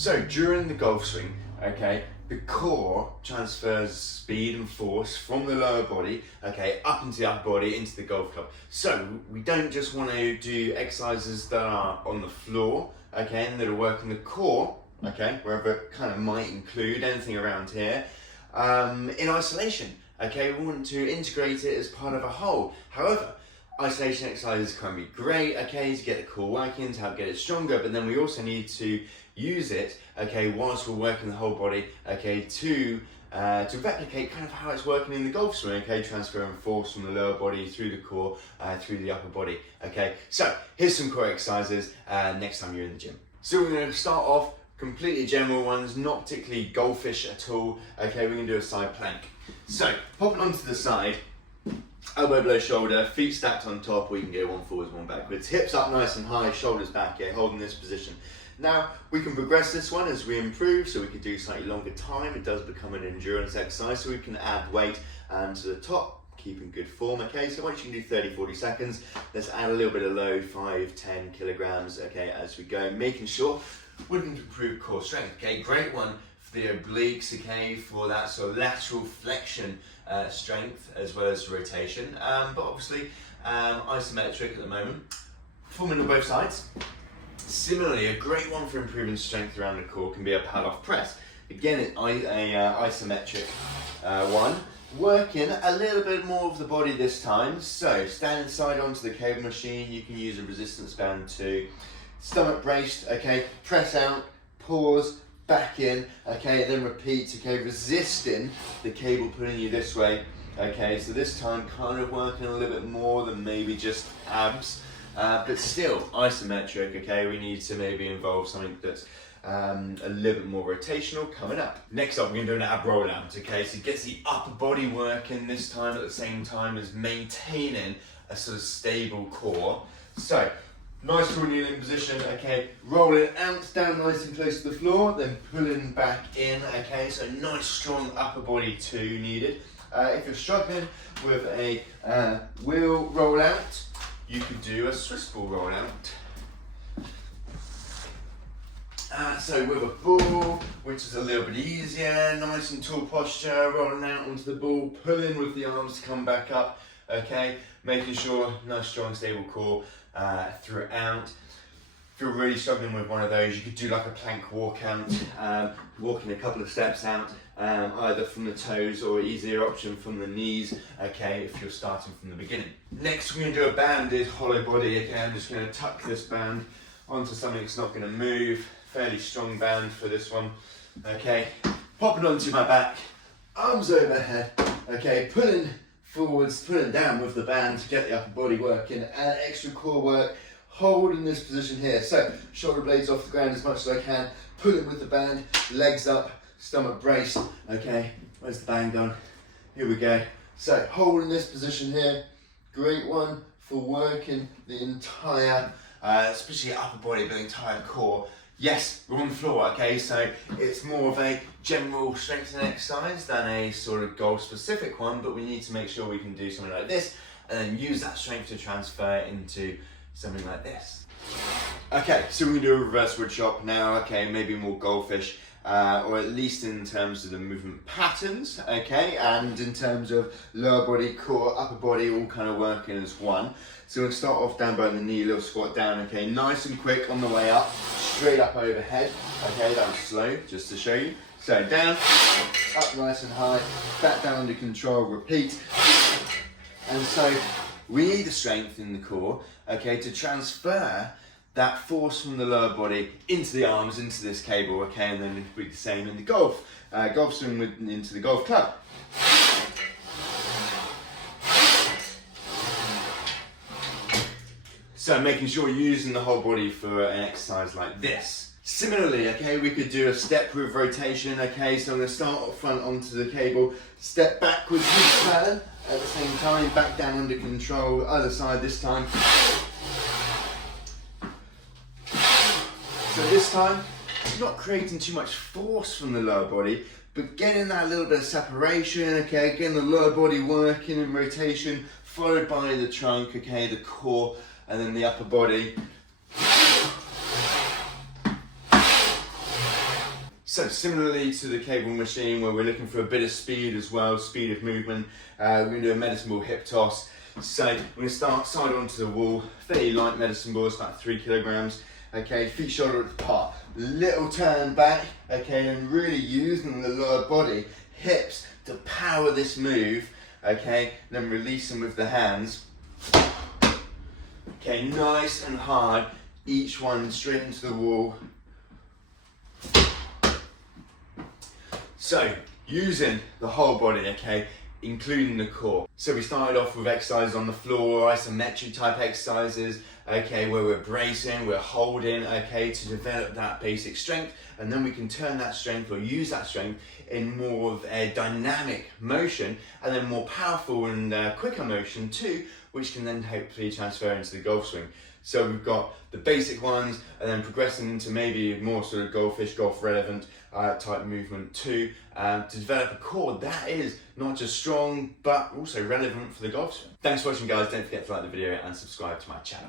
So during the golf swing, okay, the core transfers speed and force from the lower body, okay, up into the upper body, into the golf club. So we don't just want to do exercises that are on the floor, okay, and that are working the core, okay, wherever it kind of might include anything around here, in isolation, okay. We want to integrate it as part of a whole. However, isolation exercises can be great, okay, to get the core working, to help get it stronger, but then we also need to use it, okay, whilst we're working the whole body, okay, to replicate kind of how it's working in the golf swing, okay, transferring force from the lower body through the core, through the upper body, okay. So here's some core exercises next time you're in the gym. So we're going to start off completely general ones, not particularly golfish at all, okay. We're going to do a side plank. So popping onto the side, elbow below shoulder, feet stacked on top, or you can go one forwards, one backwards. Hips up nice and high, shoulders back here, holding this position. Now, we can progress this one as we improve, so we could do slightly longer time. It does become an endurance exercise, so we can add weight to the top, keeping good form, okay? So once you can do 30, 40 seconds, let's add a little bit of load, 5, 10 kilograms, okay, as we go, making sure we're going to improve core strength, okay? Great one for the obliques, okay, for that sort of lateral flexion strength as well as rotation, but obviously isometric at the moment, forming on both sides. Similarly, a great one for improving strength around the core can be a pad-off press. Again, an isometric one, working a little bit more of the body this time. So, standing side onto the cable machine, you can use a resistance band too. Stomach braced, okay, press out, pause, back in, okay, then repeat, okay, resisting the cable pulling you this way, okay, so this time kind of working a little bit more than maybe just abs, but still isometric, okay, we need to maybe involve something that's a little bit more rotational coming up. Next up, we're going to do an ab roll out, okay, so it gets the upper body working this time at the same time as maintaining a sort of stable core. So, nice full kneeling position, okay, rolling out, down nice and close to the floor, then pulling back in, okay, so nice strong upper body too needed. If you're struggling with a wheel roll out, you could do a Swiss ball roll out. So with a ball, which is a little bit easier, nice and tall posture, rolling out onto the ball, pulling with the arms to come back up, okay, making sure nice strong stable core throughout. If you're really struggling with one of those, you could do like a plank walk out, walking a couple of steps out, either from the toes or easier option from the knees, okay, if you're starting from the beginning. Next, we're going to do a banded hollow body. Okay, I'm just going to tuck this band onto something that's not going to move. Fairly strong band for this one. Okay, popping onto my back, arms overhead, okay, pulling forwards, pulling down with the band to get the upper body working, and extra core work, holding this position here. So, shoulder blades off the ground as much as I can, pulling with the band, legs up, stomach braced, okay, where's the band gone? Here we go. So, holding this position here, great one for working the entire, especially upper body, but the entire core. Yes, we're on the floor, okay, so it's more of a general strengthening exercise than a sort of goal specific one, but we need to make sure we can do something like this and then use that strength to transfer into something like this. Okay, so we're going to do a reverse wood chop now, okay, maybe more golfish, or at least in terms of the movement patterns, okay, and in terms of lower body, core, upper body, all kind of working as one. So we'll start off down by the knee, little squat down, okay, nice and quick on the way up, straight up overhead, okay, that was slow, just to show you. So down, up nice and high, back down under control, repeat. And so we need the strength in the core, okay, to transfer that force from the lower body into the arms, into this cable, okay, and then it'll be the same in the golf swing into the golf club. So making sure you're using the whole body for an exercise like this. Similarly, okay, we could do a step with rotation, okay, so I'm going to start up front onto the cable, step backwards with turn, at the same time, back down under control, other side this time. So this time, not creating too much force from the lower body, but getting that little bit of separation, okay, getting the lower body working in rotation, followed by the trunk, okay, the core, and then the upper body. So similarly to the cable machine where we're looking for a bit of speed as well, speed of movement, we're going to do a medicine ball hip toss. So we're going to start side onto the wall, fairly light medicine ball, it's about 3 kilograms. Okay, feet shoulder width apart, little turn back, okay, and really using the lower body, hips to power this move, okay, then release them with the hands. Okay, nice and hard, each one straight into the wall. So, using the whole body, okay, including the core. So we started off with exercises on the floor, isometric type exercises, okay, where we're bracing, we're holding, okay, to develop that basic strength, and then we can turn that strength or use that strength in more of a dynamic motion, and then more powerful and quicker motion too, which can then hopefully transfer into the golf swing. So we've got the basic ones, and then progressing into maybe more sort of golfish, golf relevant type movement too, to develop a core that is not just strong, but also relevant for the golf swing. Thanks for watching, guys. Don't forget to like the video and subscribe to my channel.